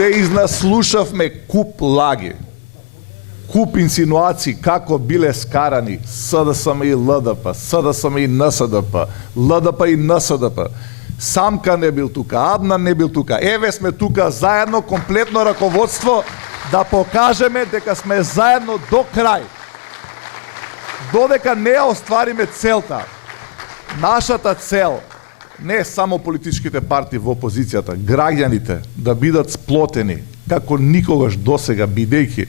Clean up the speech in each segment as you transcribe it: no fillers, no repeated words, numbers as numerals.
се изнаслушавме куп лаги, куп инсинуации како биле скарани СДСМ и ЛДП, СДСМ и НСДП, ЛДП и НСДП. Самка не бил тука, Аднан не бил тука. Еве сме тука заедно, комплетно раководство, да покажеме дека сме заедно до крај. Додека не оствариме целта, нашата цел, не само политичките партии во опозицијата, граѓаните да бидат сплотени, како никогаш досега, бидејќи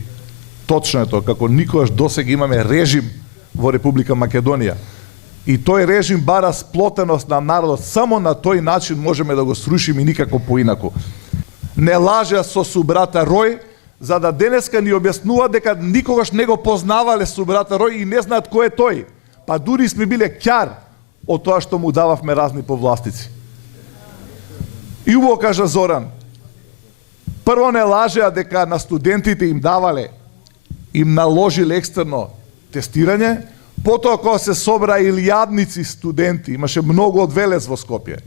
точно е тоа, како никогаш досега имаме режим во Република Македонија. И тој режим бара сплотеност на народот. Само на тој начин можеме да го срушиме и никако поинаку. Не лажеа со субрата Рој, за да денеска ни објаснува дека никогаш не го познавале субрата Рој и не знаат кој е тој. Па дури сме биле ќар од тоа што му дававме разни повластици. И убаво кажа Зоран, прво не лажеа дека на студентите им давале, им наложиле екстерно тестирање, потоа кога се собра илјадници студенти, имаше многу од Велес во Скопје,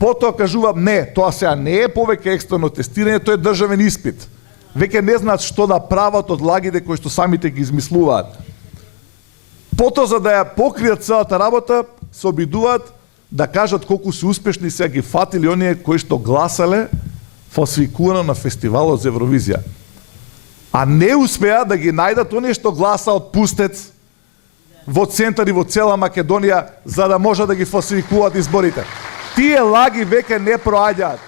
потоа кажува, не, тоа сега не е повеќе екстерно тестирање, тоа е државен испит. Веќе не знаат што да прават од лагите кои што самите ги измислуваат. Потоа, за да ја покријат целата работа, се обидуваат да кажат колку се успешни, сега ги фатили оние кои што гласале фалсификувано на фестивалот за Евровизија. А не успеа да ги најдат оние што гласа од пустец во центар и во цела Македонија, за да може да ги фалсификуваат изборите. Тие лаги веќе не проаѓаат.